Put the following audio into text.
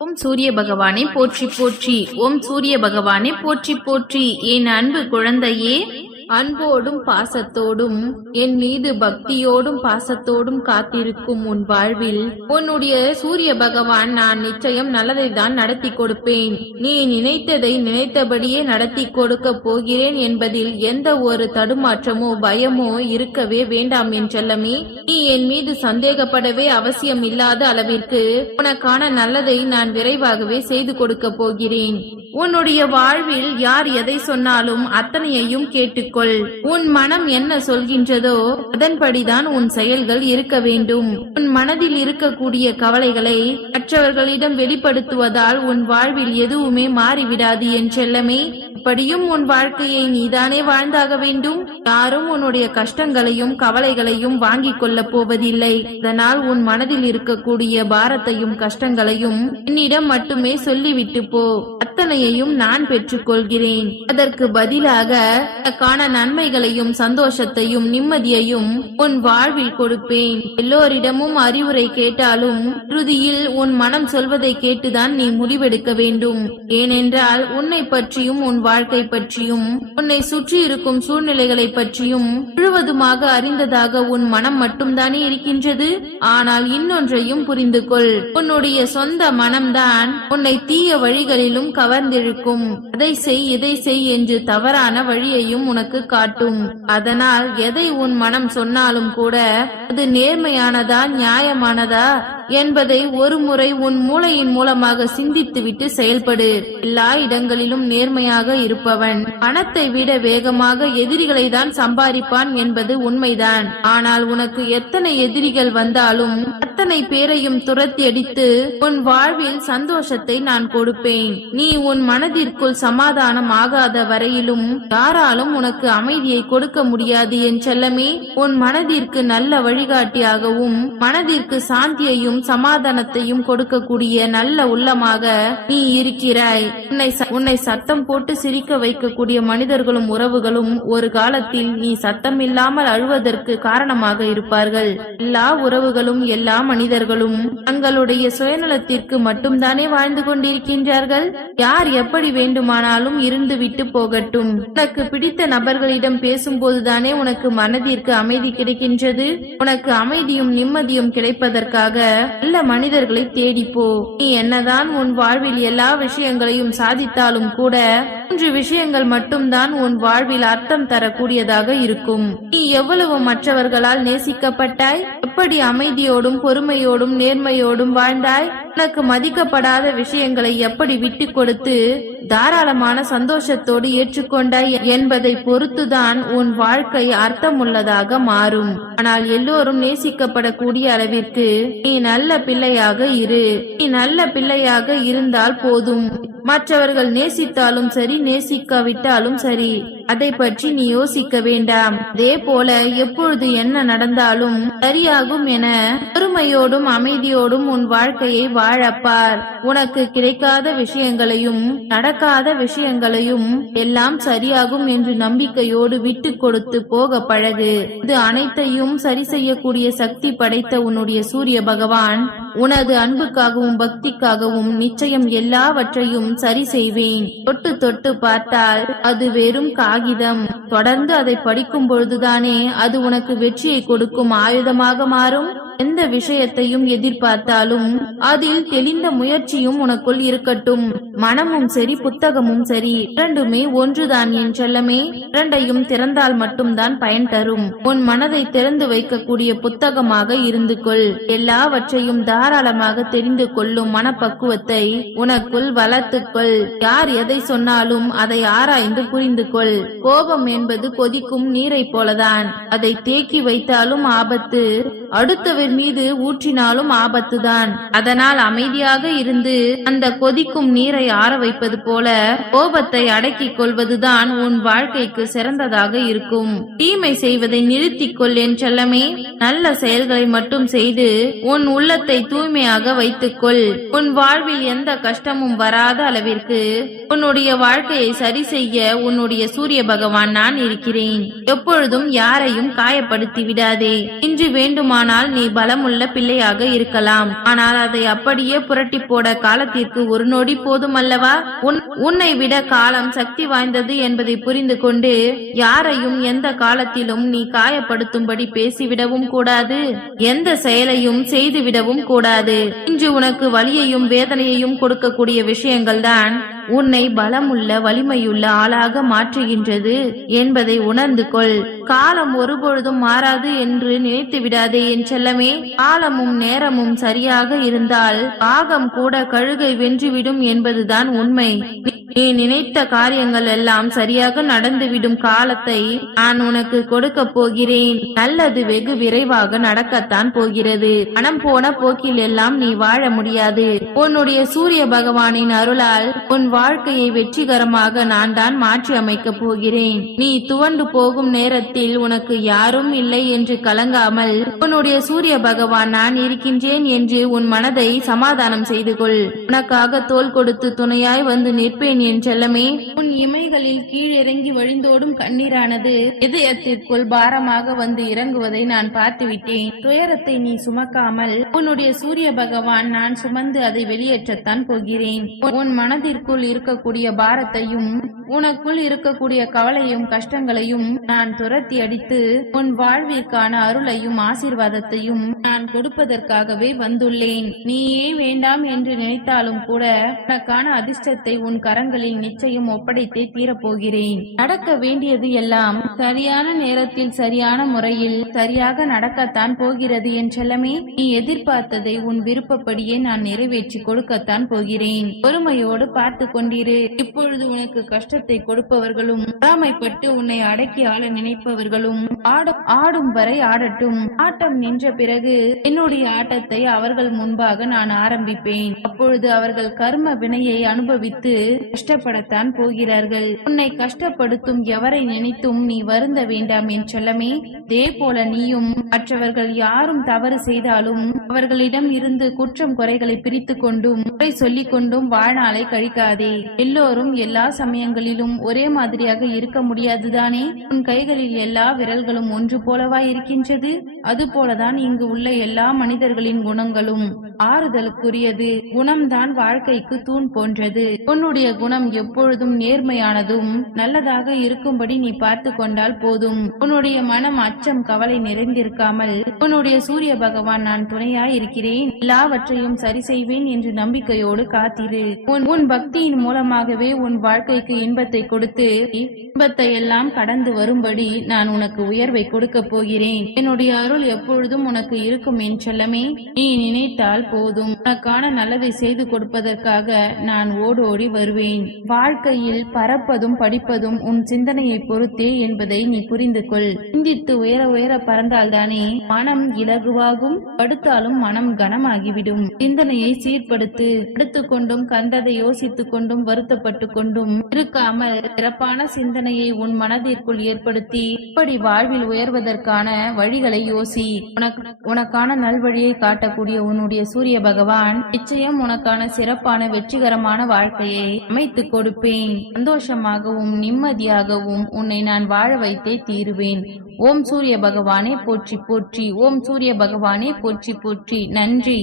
ஓம் சூரிய பகவானை போற்றி போற்றி. ஓம் சூரிய பகவானை போற்றி போற்றி. என் அன்பு குழந்தையே அன்போடும் பாசத்தோடும் என் மீது பக்தியோடும் பாசத்தோடும் காத்திருக்கும் உன் வாழ்வில் உன்னுடைய சூரிய பகவான் நான் நிச்சயம் நல்லதை தான் நடத்தி கொடுப்பேன். நீ நினைத்ததை நினைத்தபடியே நடத்தி கொடுக்க போகிறேன் என்பதில் எந்த ஒரு தடுமாற்றமோ பயமோ இருக்கவே வேண்டாம் என் செல்லமே. நீ என் மீது சந்தேகப்படவே அவசியம் இல்லாத அளவிற்கு உனக்கான நல்லதை நான் விரைவாகவே செய்து கொடுக்க போகிறேன். உன்னுடைய வாழ்வில் யார் எதை சொன்னாலும் அத்தனையையும் கொள். உன் மனம் என்ன சொல்கின்றதோ அதன்படிதான் உன் செயல்கள் இருக்க வேண்டும். உன் மனதில் இருக்கக்கூடிய கவலைகளை மற்றவர்களிடம் வெளிப்படுத்துவதால் உன் வாழ்வில் எதுவுமே மாறிவிடாது என் செல்லமே. இப்படியும் உன் வாழ்க்கையை நீதானே வாழ்ந்தாக வேண்டும்? யாரும் உன்னுடைய கஷ்டங்களையும் கவலைகளையும் வாங்கிக் கொள்ளப் போவதில்லை. இதனால் உன் மனதில் இருக்கக்கூடிய பாரத்தையும் கஷ்டங்களையும் என்னிடம் மட்டுமே சொல்லிவிட்டு போ. அத்தனையையும் நான் பெற்றுக்கொள்கிறேன். அதற்கு பதிலாக உனக்கான நன்மைகளையும் சந்தோஷத்தையும் நிம்மதியையும் உன் வாழ்வில் கொடுப்பேன். எல்லோரிடமும் அறிவுரை கேட்டாலும் இறுதியில் உன் மனம் சொல்வதை கேட்டுதான் நீ முடிவெடுக்க வேண்டும். ஏனென்றால் உன்னை பற்றியும் உன் வாழ்க்கை பற்றியும் உன்னை சுற்றி இருக்கும் சூழ்நிலைகளை பற்றியும் முழுவதுமாக அறிந்ததாக உன் மனம் மட்டும்தானே இருக்கின்றது? ஆனால் இன்னொன்றையும் புரிந்து கொள் உன்னுடைய சொந்த மனம்தான் உன்னை தீய வழிகளிலும் கவர்ந்திருக்கும். அதை செய் இதை செய் என்று தவறான வழியையும் உனக்கு காட்டும். அதனால் எதை உன் மனம் சொன்னாலும் கூட அது நேர்மையானதா நியாயமானதா? என்பதை ஒரு முறை உன் மூளையின் மூலமாக சிந்தித்துவிட்டு செயல்படு. எல்லா இடங்களிலும் நேர்மையாக இருப்பவன். பணத்தை விட வேகமாக எதிரிகளை தான் சம்பாதிப்பான் என்பது உண்மைதான். ஆனால் உனக்கு எத்தனை எதிரிகள் வந்தாலும் அத்தனை பேரையும் துரத்தி அடித்து உன் வாழ்வில் சந்தோஷத்தை நான் கொடுப்பேன். நீ உன் மனதிற்குள் சமாதானம் ஆகாத வரையிலும் யாராலும் உனக்கு அமைதியை கொடுக்க முடியாது என் செல்லமே. உன் மனதிற்கு நல்ல வழிகாட்டியாகவும் மனதிற்கு சாந்தியையும் சமாதானத்தையும் கொடுக்கக்கூடிய நல்ல உள்ளமாக நீ இருக்கிறாய். உன்னை ச- உன்னை சத்தம் போட்டு சிரிக்க வைக்கக்கூடிய மனிதர்களும் உறவுகளும் ஒரு காலத்தில் நீ சத்தம் இல்லாமல் அழுவதற்கு காரணமாக இருப்பார்கள். எல்லா உறவுகளும் எல்லாம் மனிதர்களும் தங்களுடைய சுயநலத்திற்கு மட்டும்தானே வாழ்ந்து கொண்டிருக்கின்றார்கள்? யார் எப்படி வேண்டுமானாலும் இருந்து விட்டு போகட்டும். உனக்கு பிடித்த நபர்களிடம் பேசும்போதுதானே உனக்கு மனதிற்கு அமைதி கிடைக்கின்றது? உனக்கு அமைதியும் நிம்மதியும் கிடைப்பதற்காக நல்ல மனிதர்களை தேடிப்போ நீ என்னதான் உன் வாழ்வில் எல்லா விஷயங்களையும் சாதித்தாலும் கூட மூன்று விஷயங்கள் மட்டும்தான் உன் வாழ்வில் அர்த்தம் தரக்கூடியதாக இருக்கும். நீ எவ்வளவு மற்றவர்களால் நேசிக்கப்பட்டாய்? எப்படி அமைதியோடும் பொறுமையோடும் நேர்மையோடும் வாழ்ந்தாய்? உனக்கு மதிக்கப்படாத விஷயங்களை எப்படி விட்டு கொடுத்து தாராளமான சந்தோஷத்தோடு ஏற்றுக்கொண்டாய் என்பதை பொறுத்துதான் உன் வாழ்க்கை அர்த்தமுள்ளதாக மாறும். ஆனால் எல்லோரும் நேசிக்கப்படக்கூடிய அளவிற்கு நீ நல்ல பிள்ளையாக இரு. நீ நல்ல பிள்ளையாக இருந்தால் போதும். மற்றவர்கள் நேசித்தாலும் சரி நேசிக்காவிட்டாலும் சரி. அதை பற்றி நீ யோசிக்க வேண்டாம். அதே போல எப்பொழுது என்ன நடந்தாலும் சரியாகும் என பொறுமையோடும் அமைதியோடும் உன் வாழ்க்கையை வாழப்பார் உனக்கு கிடைக்காத விஷயங்களையும் நடக்காத விஷயங்களையும் எல்லாம் சரியாகும் என்று நம்பிக்கையோடு விட்டு கொடுத்து போக பழகு. இது அனைத்தையும் சரி செய்யக்கூடிய சக்தி படைத்த உன்னுடைய சூரிய பகவான் உனது அன்புக்காகவும் பக்திக்காகவும் நிச்சயம் எல்லாவற்றையும் சரி செய்வேன். தொட்டு தொட்டு பார்த்தால் அது வெறும் காகிதம். தொடர்ந்து அதை படிக்கும் பொழுதுதானே அது உனக்கு வெற்றியை கொடுக்கும் ஆயுதமாக மாறும்? எந்த விஷயத்தையும் எதிர்பார்த்தாலும் அதில் தெளிந்த முயற்சியும் உனக்குள் இருக்கட்டும். மனமும் சரி புத்தகமும் சரி இரண்டுமே ஒன்றுதான். என் செல்லமே இரண்டையும் திறந்தால் மட்டும்தான் பயன் தரும். உன் மனதை திறந்து வைக்கக்கூடிய புத்தகமாக இருந்து கொள் எல்லாவற்றையும் தாராளமாக தெரிந்து கொள்ளும் மனப்பக்குவத்தை உனக்குள் வளர்த்துக்கொள். யார் எதை சொன்னாலும் அதை ஆராய்ந்து புரிந்து கொள் கோபம் என்பது கொதிக்கும் நீரை போலதான். அதை தேக்கி வைத்தாலும் ஆபத்து அடுத்தவர் மீது ஊற்றினாலும் ஆபத்துதான். அதனால் அமைதியாக இருந்து அந்த கொதிக்கும் நீரை ஆற வைப்பது போல கோபத்தை அடக்கிக் கொள்வதுதான் உன் வாழ்க்கைக்கு சிறந்ததாக இருக்கும். தீமை செய்வதை நிறுத்திக் கொள் என் செல்லமே. நல்ல செயல்களை மட்டும் செய்து உன் உள்ளத்தை தூய்மையாக வைத்துக்கொள் உன் வாழ்வில் எந்த கஷ்டமும் வராத அளவிற்கு உன்னுடைய வாழ்க்கையை சரி செய்ய உன்னுடைய சூரிய பகவான் நான் இருக்கிறேன். எப்பொழுதும் யாரையும் காயப்படுத்தி விடாதே. இன்று வேண்டுமா வேண்டுமானால் நீ பலமுள்ள பிள்ளையாக இருக்கலாம். ஆனால் அதை அப்படியே புரட்டி போட காலத்திற்கு ஒரு நொடி போதும் அல்லவா உன் உன்னை விட காலம் சக்தி வாய்ந்தது என்பதை புரிந்து கொண்டு யாரையும் எந்த காலத்திலும் நீ காயப்படுத்தும்படி பேசிவிடவும் கூடாது. எந்த செயலையும் செய்துவிடவும் கூடாது. இன்று உனக்கு வலியையும் வேதனையையும் கொடுக்கக்கூடிய விஷயங்கள் தான் உன்னை பலமுள்ள வலிமையுள்ள ஆளாக மாற்றுகின்றது என்பதை உணர்ந்து கொள். காலம் ஒருபொழுதும் மாறாது என்று நினைத்து விடாதே என் செல்லமே. காலமும் நேரமும் சரியாக இருந்தால் பாகம் கூட கழுகை வென்றுவிடும் என்பதுதான் உண்மை. நீ நினைத்த காரியங்கள் எல்லாம் சரியாக நடந்துவிடும் காலத்தை நான் உனக்கு கொடுக்க போகிறேன். நல்லது வெகு விரைவாக நடக்கத்தான் போகிறது. பணம் போன போக்கில் எல்லாம் நீ வாழ முடியாது. உன்னுடைய சூரிய பகவானின் அருளால் உன் வாழ்க்கையை வெற்றிகரமாக நான் தான் மாற்றி அமைக்கப் போகிறேன். நீ துவண்டு போகும் நேரத்தில் உனக்கு யாரும் இல்லை என்று கலங்காமல் உன்னுடைய சூரிய பகவான் நான் இருக்கின்றேன் என்று உன் மனதை சமாதானம் செய்து கொள். உனக்காக தோல் கொடுத்து துணையாய் வந்து நிற்பேன் என் செல்லமே. உன் இமைகளில் கீழிறங்கி வழிந்தோடும் கண்ணீரானது இதயத்திற்குள் பாரமாக வந்து இறங்குவதை நான் பார்த்துவிட்டேன். துயரத்தை நீ சுமக்காமல் உன்னுடைய சூரிய பகவான் நான் சுமந்து அதை வெளியேற்றத்தான் போகிறேன். உன் மனதிற்குள் இருக்கக்கூடிய பாரத்தையும் உனக்குள் இருக்கக்கூடிய கவலையும் கஷ்டங்களையும் நான் துரத்தி அடித்து உன் வாழ்விற்கான அருளையும் ஆசீர்வாதத்தையும் நான் கொடுப்பதற்காகவே வந்துள்ளேன். நீயே வேண்டாம் என்று நினைத்தாலும் கூட உனக்கான அதிர்ஷ்டத்தை உன் கரங்களில் நிச்சயம் ஒப்படைத்தே தீரப்போகிறேன். நடக்க வேண்டியது எல்லாம் சரியான நேரத்தில் சரியான முறையில் சரியாக நடக்கத்தான் போகிறது என் செல்லமே. நீ எதிர்பார்த்ததை உன் விருப்பப்படியே நான் நிறைவேற்றி கொடுக்கத்தான் போகிறேன். பொறுமையோடு பார்த்து கொண்டிரு. இப்பொழுது உனக்கு கஷ்டத்தை கொடுப்பவர்களும் பொறாமைப்பட்டு உன்னை அடக்கி ஆள நினைப்பவர்களும் ஆடும் ஆடும் வரை ஆடட்டும். ஆட்டம் நின்ற பிறகு என்னுடைய ஆட்டத்தை அவர்கள் முன்பாக நான் ஆரம்பிப்பேன். அப்பொழுது அவர்கள் கர்ம வினையை அனுபவித்து கஷ்டப்படத்தான் போகிறார்கள். உன்னை கஷ்டப்படுத்தும் எவரை நினைத்தும் நீ வருந்த வேண்டாம் என் செல்லமே. இதே போல நீயும் மற்றவர்கள் யாரும் தவறு செய்தாலும் அவர்களிடம் இருந்து குற்றம் குறைகளை பிரித்து கொண்டும் குறை சொல்லிக் கொண்டும் வாழ்நாளை கழிக்காதே. எல்லோரும் எல்லா சமயங்களிலும் ஒரே மாதிரியாக இருக்க முடியாதுதானே? உன் கைகளில் எல்லா விரல்களும் ஒன்று போலவா இருக்கின்றது? அதுபோலதான் இங்கு உள்ள எல்லா மனிதர்களின் குணங்களும் ஆறுதலுக்குரியது. குணம்தான் வாழ்க்கைக்கு தூண் போன்றது. உன்னுடைய குணம் எப்பொழுதும் நேர்மையானதும் நல்லதாக இருக்கும்படி நீ பார்த்து கொண்டால் போதும். உன்னுடைய மனம் அச்சம் கவலை நிறைந்திருக்காமல் உன்னுடைய சூரிய பகவான் நான் துணையாய் இருக்கிறேன் எல்லாவற்றையும் சரி செய்வேன் என்று நம்பிக்கையோடு காத்திரு. உன் உன் பக்தியின் மூலமாகவே உன் வாழ்க்கைக்கு இன்பத்தை கொடுத்து இன்பத்தை எல்லாம் கடந்து வரும்படி நான் உனக்கு உயர்வை கொடுக்க போகிறேன். என்னுடைய அருள் எப்பொழுதும் உனக்கு இருக்கும் என் செல்லமே. நீ நினைத்தால் போதும். உனக்கான நல்லதை செய்து கொடுப்பதற்காக நான் ஓடோடி வருவேன். வாழ்க்கையில் பறப்பதும் படிப்பதும் உன் சிந்தனையை பொறுத்தே என்பதை நீ புரிந்து கொள் சிந்தித்து உயர உயர பறந்தால்தானே மனம் இலகுவாகும். படுத்தாலும் மனம் கனமாகிவிடும். சிந்தனையை சீர்படுத்து எடுத்துக்கொண்டும் கொண்டும் கண்டதை யோசித்துக் கொண்டும் வருத்தப்பட்டு கொண்டும் இருக்காமல் சிறப்பான சிந்தனையை உன் மனதிற்குள் ஏற்படுத்தி இப்படி வாழ்வில் உயர்வதற்கான வழிகளை யோசி. உனக்கு உனக்கான நல்வழியை காட்டக்கூடிய உன்னுடைய சூரிய பகவான் நிச்சயம் உனக்கான சிறப்பான வெற்றிகரமான வாழ்க்கையை அமைத்துக் கொடுப்பேன். சந்தோஷமாகவும் நிம்மதியாகவும் உன்னை நான் வாழ வைத்தே தீருவேன். ஓம் சூரிய பகவானே போற்றி போற்றி. ஓம் சூரிய பகவானே போற்றி போற்றி. நன்றி.